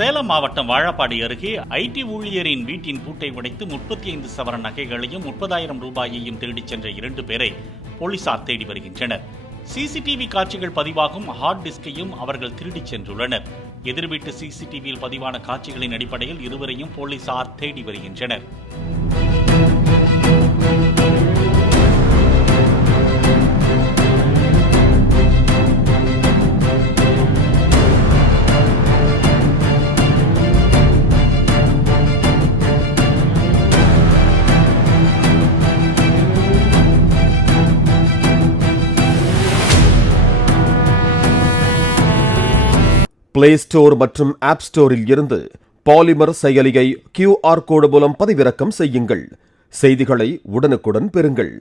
சேலம் மாவட்டம் வாழப்பாடி அருகே ஐடி ஊழியரின் வீட்டின் பூட்டை உடைத்து 35 சவரன் நகைகளையும் 30,000 ரூபாயையும் தேடிச் சென்ற 2 பேரை போலீசார் தேடி வருகின்றனர். சிசிடிவி காட்சிகள் பதிவாகும் ஹார்ட் டிஸ்கையும் அவர்கள் திருடிச் சென்றுள்ளனர். எதிர்வீட்டு சிசிடிவியில் பதிவான காட்சிகளின் அடிப்படையில் இருவரையும் போலீசார் தேடி வருகின்றனர். பிளே ஸ்டோர் மற்றும் ஆப் ஸ்டோரில் இருந்து பாலிமர் செயலியை QR கோடு மூலம் பதிவிறக்கம் செய்யுங்கள். செய்திகளை உடனுக்குடன் பெறுங்கள்.